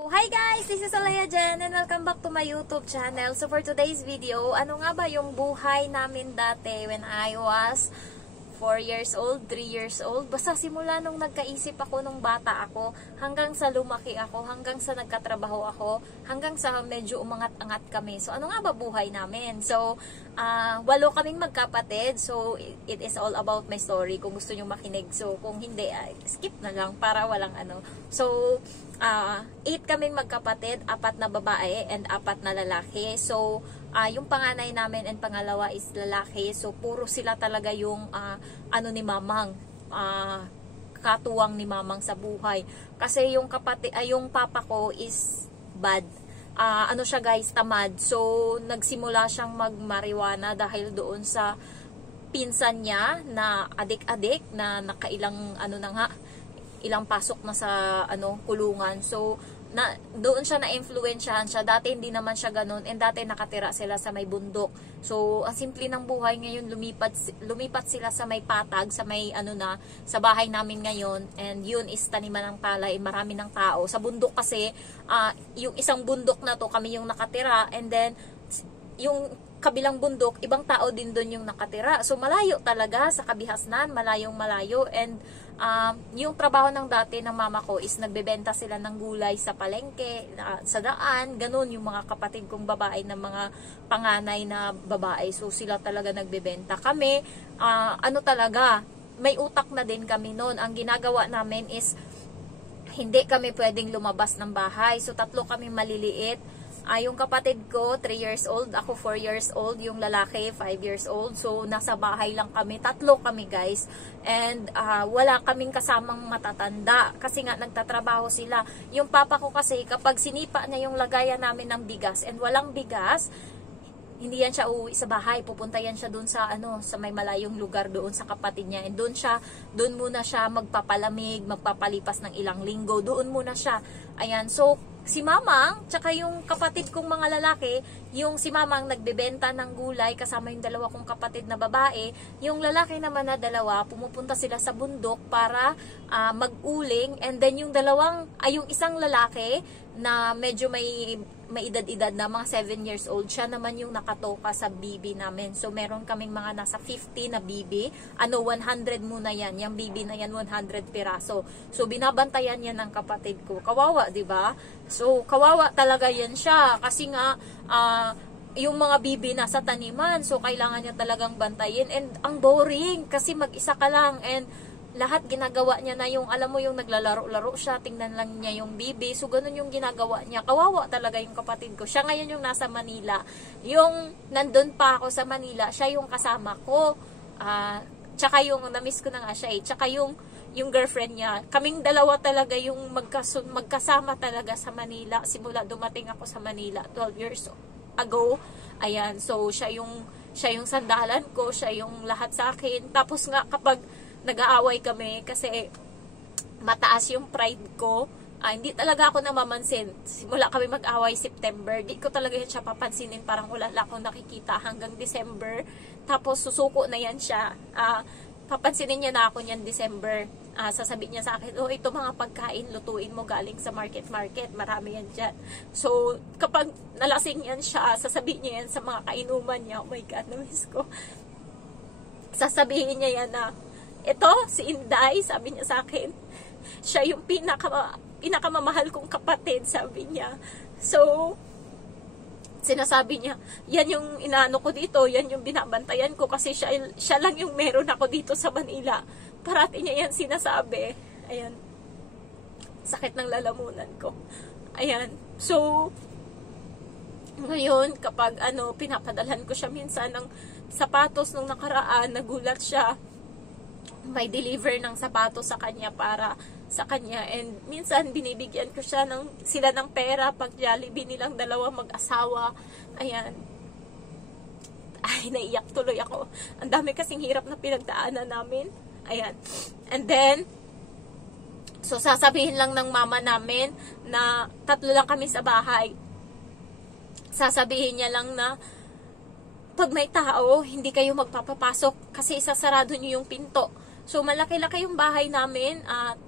Hi guys! This is Alaya Jen and welcome back to my YouTube channel. So for today's video, ano nga ba yung buhay namin dati when I was 4 years old, 3 years old? Basta simula nung nagkaisip ako nung bata ako, hanggang sa lumaki ako, hanggang sa nagkatrabaho ako, hanggang sa medyo umangat-angat kami. So ano nga ba buhay namin? So 8 kaming magkapatid. So it is all about my story kung gusto nyo makinig. So kung hindi, skip na lang para walang ano. So 8 kaming magkapatid, 4 na babae and 4 na lalaki. So yung panganay namin and pangalawa is lalaki. So puro sila talaga yung ano ni mamang, katuwang ni mamang sa buhay. Kasi yung yung papa ko is bad. Ano siya guys, tamad. So nagsimula siyang magmarijuana dahil doon sa pinsan niya na adik-adik na nakailang ano na nga, ilang pasok na sa kulungan. So doon siya na-influensyahan siya. Dati hindi naman siya ganun, and dati nakatira sila sa may bundok. So ang simple ng buhay ngayon, lumipat sila sa may patag, sa may sa bahay namin ngayon, and yun is taniman ng palay, marami ng tao. Sa bundok kasi, yung isang bundok na to kami yung nakatira, and then yung kabilang bundok, ibang tao din doon yung nakatira. So malayo talaga sa kabihasnan, malayong malayo. And yung trabaho ng dati ng mama ko is nagbebenta sila ng gulay sa palengke, sa daan, ganun yung mga kapatid kong babae ng mga panganay na babae. So sila talaga nagbebenta. Kami, talaga, may utak na din kami noon. Ang ginagawa namin is hindi kami pwedeng lumabas ng bahay. So 3 kami maliliit. Yung kapatid ko, 3 years old. Ako, 4 years old. Yung lalaki, 5 years old. So, nasa bahay lang kami. 3 kami, guys. And, wala kaming kasamang matatanda. Kasi nga, nagtatrabaho sila. Yung papa ko kasi, kapag sinipa niya yung lagayan namin ng bigas, and walang bigas, hindi yan siya uuwi sa bahay. Pupunta yan siya doon sa sa may malayong lugar doon sa kapatid niya. And doon muna siya magpapalamig, magpapalipas ng ilang linggo. Doon muna siya. Ayan. So, si mamang, tsaka yung kapatid kong mga lalaki, yung si mamang nagbebenta ng gulay kasama yung 2 kong kapatid na babae. Yung lalaki naman na 2, pumupunta sila sa bundok para mag-uling. And then yung yung isang lalaki na medyo may edad-edad na, mga 7 years old, siya naman yung nakatoka sa bibi namin. So meron kaming mga nasa 50 na bibi. 100 muna yan. Yung bibi na yan, 100 piraso. So binabantayan yan ng kapatid ko. Kawawa, di ba? So kawawa talaga yan siya. Kasi nga, yung mga bibi nasa taniman. So kailangan niya talagang bantayin. And ang boring kasi mag-isa ka lang. And lahat ginagawa niya na yung, alam mo, yung naglalaro-laro siya, tingnan lang niya yung bibi. So, ganun yung ginagawa niya. Kawawa talaga yung kapatid ko. Siya ngayon yung nasa Manila. Yung nandun pa ako sa Manila, siya yung kasama ko. Tsaka yung, namiss ko na nga siya eh. Tsaka yung girlfriend niya. Kaming 2 talaga yung magkasama talaga sa Manila. Simula dumating ako sa Manila 12 years ago. Ayan. So, siya yung sandalan ko. Siya yung lahat sa akin. Tapos nga, kapag nag-aaway kami kasi mataas yung pride ko, hindi talaga ako namamansin. Simula kami mag-away September, di ko talaga yan siya papansinin, parang wala lang akong nakikita hanggang December. Tapos susuko na yan siya. Papansinin niya na ako niyan December. Sasabihin niya sa akin, oh, ito mga pagkain, lutuin mo galing sa market, marami yan dyan. So, kapag nalasing yan siya, sasabihin niya yan sa mga kainuman niya. Oh my God, na-miss ko. Sasabihin niya yan na, ito, si Inday, sabi niya sa akin, siya yung pinakamamahal kong kapatid, sabi niya. So, sinasabi niya, yan yung inaano ko dito, yan yung binabantayan ko kasi siya lang yung meron ako dito sa Manila. Parati niya yan sinasabi. Ayan. Sakit ng lalamunan ko. Ayan. So, ngayon, kapag pinapadalhan ko siya minsan ng sapatos nung nakaraan, nagulat siya. May deliver ng sapatos sa kanya para sa kanya, and minsan binibigyan ko sila ng pera pag Jollibee nilang 2 mag-asawa. Ayan. Ay, naiyak tuloy ako. Ang dami kasing hirap na pinagdaanan namin. Ayan. And then, so sasabihin lang ng mama namin na 3 lang kami sa bahay. Sasabihin niya lang na pag may tao, hindi kayo magpapapasok kasi isasarado niyo yung pinto. So, malaki-laki yung bahay namin at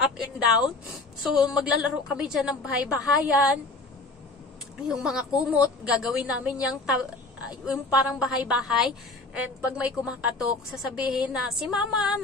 up and down. So maglalaro kami dyan ng bahay-bahayan. Yung mga kumot, gagawin namin yung parang bahay-bahay. And pag may kumakatok, sasabihin na, si mama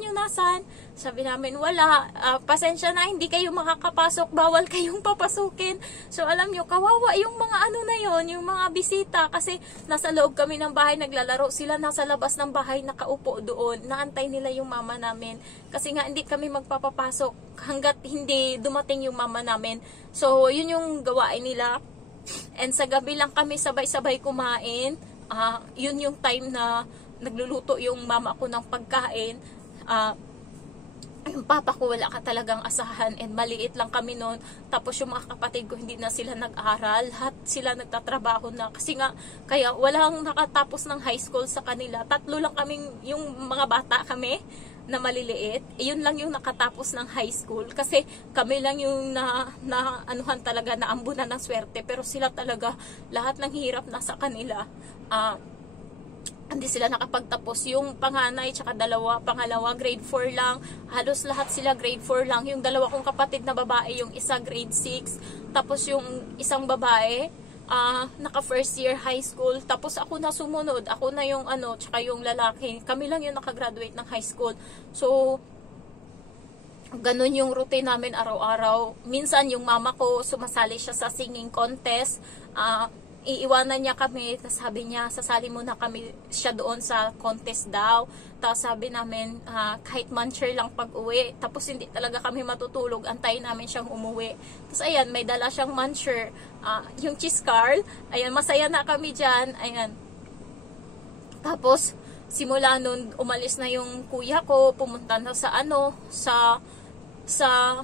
nyo nasan? Sabi namin, wala. Pasensya na, hindi kayo makakapasok. Bawal kayong papasukin. So, alam nyo, kawawa yung mga ano na yon, yung mga bisita. Kasi nasa loob kami ng bahay, naglalaro. Sila nasa labas ng bahay, nakaupo doon. Naantay nila yung mama namin. Kasi nga, hindi kami magpapapasok hanggat hindi dumating yung mama namin. So, yun yung gawain nila. And sa gabi lang kami sabay-sabay kumain. Yun yung time na nagluluto yung mama ko ng pagkain. Yung papa ko wala ka talagang asahan and maliit lang kami noon. Tapos yung mga kapatid ko hindi na sila nag-aral. Lahat sila nagtatrabaho na. Kasi nga, kaya walang nakatapos ng high school sa kanila. 3 lang kaming, yung mga bata kami na maliliit. Yun lang yung nakatapos ng high school. Kasi kami lang yung anuhan talaga, na ambunan ng swerte. Pero sila talaga, lahat ng hirap nasa kanila. Hindi sila nakapagtapos. Yung panganay tsaka pangalawa grade 4 lang. Halos lahat sila grade 4 lang. Yung dalawa kong kapatid na babae, yung isa grade 6. Tapos yung isang babae, naka first year high school. Tapos ako na sumunod. Ako na yung tsaka yung lalaki. Kami lang yung nakagraduate ng high school. So, ganun yung routine namin araw-araw. Minsan yung mama ko, sumasali siya sa singing contest. Iiwanan niya kami, tapos sabi niya, sasali muna kami siya doon sa contest daw. Tapos sabi namin, kahit muncher lang pag uwi. Tapos hindi talaga kami matutulog, antayin namin siyang umuwi. Tapos ayan, may dala siyang muncher, yung cheese curl. Ayan, masaya na kami dyan. Ayan. Tapos, simula nun, umalis na yung kuya ko, pumunta na sa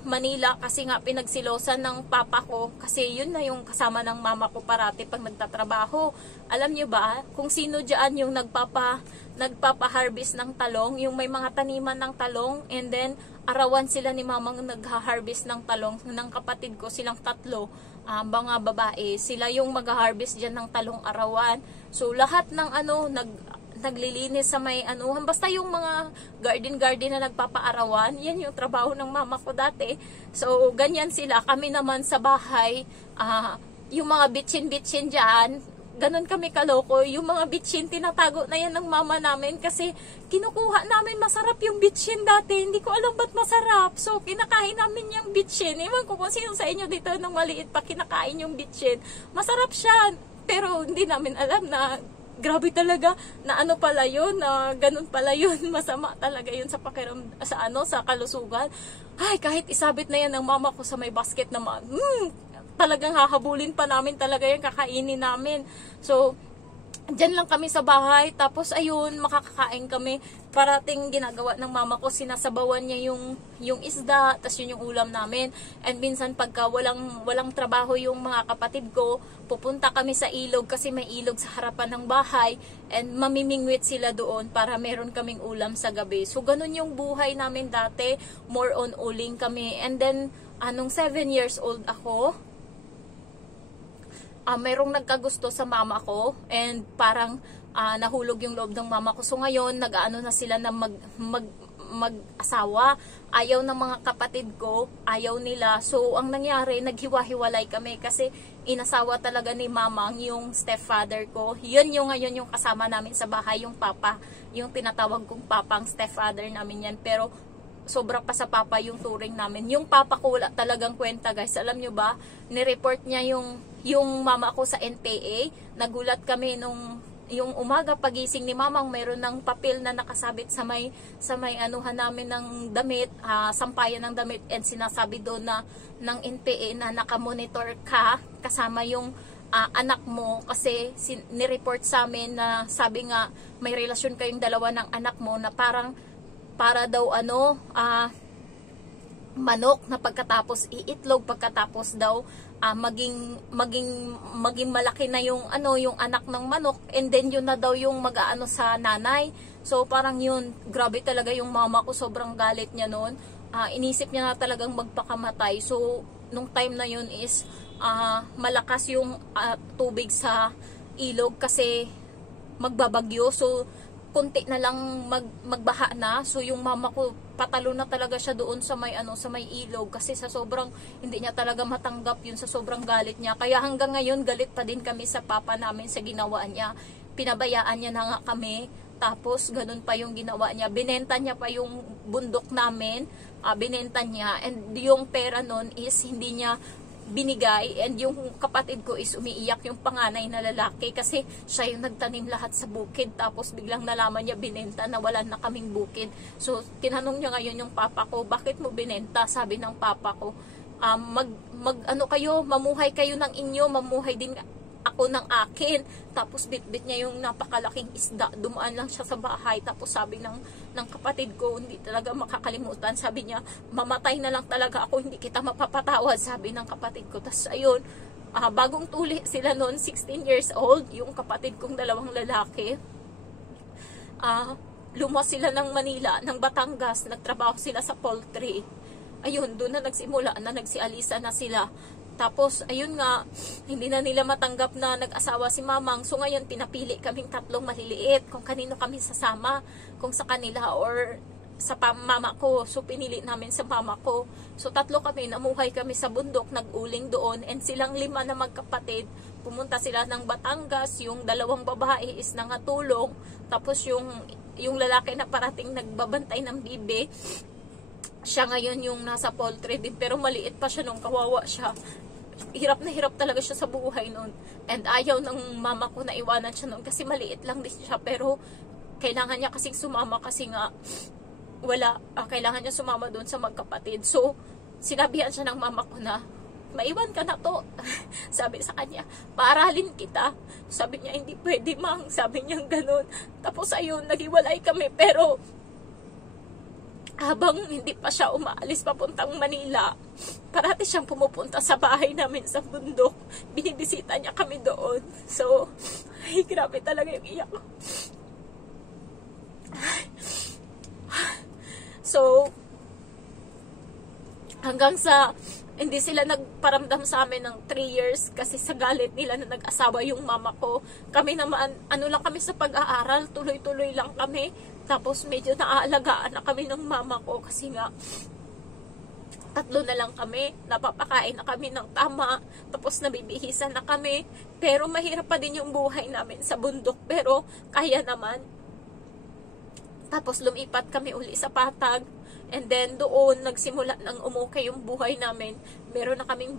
Manila kasi nga pinagsilosan ng papa ko kasi yun na yung kasama ng mama ko parati pag nagtatrabaho. Alam nyo ba kung sino dyan yung nagpapa-harvest ng talong, yung may mga taniman ng talong, and then arawan sila ni mamang nagha-harvest ng talong ng kapatid ko, silang 3, mga babae, sila yung mag-harvest dyan ng talong arawan. So lahat ng naglilinis sa may basta yung mga garden na nagpapaarawan, yan yung trabaho ng mama ko dati. So, ganyan sila. Kami naman sa bahay, yung mga bitchin dyan, ganun kami kaloko. Yung mga bitchin, tinatago na yan ng mama namin kasi kinukuha namin, masarap yung bitchin dati. Hindi ko alam ba't masarap. So, kinakain namin yung bitchin. Ewan ko kung sino sa inyo dito nung maliit pa kinakain yung bitchin. Masarap siya. Pero, hindi namin alam na grabe talaga na pala yun, na ganun pala yun, masama talaga yun sa sa kalusugan. Ay, kahit isabit na yan ng mama ko sa may basket na talagang hahabulin pa namin talaga yung kakainin namin. So, dyan lang kami sa bahay, tapos ayun, makakakain kami. Parating ginagawa ng mama ko, sinasabawan niya yung isda, tas yun yung ulam namin. And minsan pagka walang trabaho yung mga kapatid ko, pupunta kami sa ilog kasi may ilog sa harapan ng bahay, and mamimingwit sila doon para meron kaming ulam sa gabi. So ganun yung buhay namin dati, more on uling kami. And then, nung 7 years old ako, mayroong nagkagusto sa mama ko, and parang nahulog yung loob ng mama ko. So ngayon, nag-ano na sila na mag-asawa. Ayaw ng mga kapatid ko, ayaw nila. So ang nangyari, naghiwa-hiwalay kami kasi inasawa talaga ni mamang yung stepfather ko. Yun yung ngayon yung kasama namin sa bahay, yung papa. Yung tinatawag kong papang stepfather namin yan. Pero sobra pa sa papa yung turing namin. Yung papa ko wala talagang kwenta, guys. Alam nyo ba, nireport niya yung mama ko sa NPA. Nagulat kami yung umaga pagising ni mamang, mayroon ng papel na nakasabit sa may anuhan namin ng damit, sampayan ng damit, and sinasabi doon na ng NPA na nakamonitor ka kasama yung anak mo kasi nireport sa amin na sabi nga may relasyon kayong dalawa ng anak mo na para daw manok na pagkatapos iitlog, pagkatapos daw maging malaki na yung anak ng manok, and then yun na daw yung mag-aano sa nanay. So parang yun, grabe talaga yung mama ko, sobrang galit niya noon. Inisip niya na talagang magpakamatay. So nung time na yun is malakas yung tubig sa ilog kasi magbabagyo. So kunti na lang magbaha na. So yung mama ko patalo na talaga siya doon sa may sa may ilog kasi sa sobrang hindi niya talaga matanggap yun, sa sobrang galit niya. Kaya hanggang ngayon galit pa din kami sa papa namin sa ginawa niya. Pinabayaan niya na nga kami, tapos ganun pa yung ginawa niya. Binenta niya pa yung bundok namin, binenta niya, and yung pera nun is hindi niya binigay, and yung kapatid ko is umiiyak, yung panganay na lalaki, kasi siya yung nagtanim lahat sa bukid, tapos biglang nalaman niya binenta, na wala na kaming bukid. So tinanong niya ngayon yung papa ko, bakit mo binenta? Sabi ng papa ko, mamuhay kayo ng inyo, mamuhay din ako ng akin. Tapos bitbit niya yung napakalaking isda, dumaan lang siya sa bahay, tapos sabi ng kapatid ko, hindi talaga makakalimutan, sabi niya, mamatay na lang talaga ako, hindi kita mapapatawad, sabi ng kapatid ko. Tapos ayun, bagong tuli sila noon, 16 years old, yung kapatid kong dalawang lalaki. Lumas sila ng Manila, ng Batangas, nagtrabaho sila sa poultry. Ayun, doon na nagsimula na, nagsialisa na sila. Tapos, ayun nga, hindi na nila matanggap na nag-asawa si mamang. So, ngayon, pinapili kaming tatlong maliliit kung kanino kami sasama. Kung sa kanila or sa mama ko. So, pinili namin sa mama ko. So, tatlo kami, namuhay kami sa bundok, nag-uling doon. And silang 5 na magkapatid, pumunta sila ng Batangas. Yung 2 babae is nangatulong. Tapos, yung lalaki na parating nagbabantay ng bibe, siya ngayon yung nasa poultry din. Pero maliit pa siya nung, kawawa siya. Hirap na hirap talaga siya sa buhay noon. And ayaw ng mama ko na iwanan siya noon kasi maliit lang din siya. Pero kailangan niya kasing sumama kasi nga kailangan niya sumama doon sa magkapatid. So, sinabihan siya ng mama ko na, maiwan ka na to. Sabi sa kanya, paaralin kita. Sabi niya, hindi pwede mang. Sabi niya ganun. Tapos ayun, naghiwalay kami. Pero habang hindi pa siya umaalis papuntang Manila, parati siyang pumupunta sa bahay namin sa bundok. Binibisita niya kami doon. So, ay, grabe talaga yung iyak ko. So, hanggang sa hindi sila nagparamdam sa amin ng 3 years kasi sa galit nila na nag-asawa yung mama ko. Kami naman, lang kami sa pag-aaral, tuloy-tuloy lang kami. Tapos medyo naaalagaan na kami ng mama ko kasi nga 3 na lang kami, napapakain na kami ng tama, tapos nabibihisan na kami. Pero mahirap pa din yung buhay namin sa bundok, pero kaya naman. Tapos lumipat kami uli sa Patag, and then doon nagsimula ng umukay yung buhay namin. Meron na kaming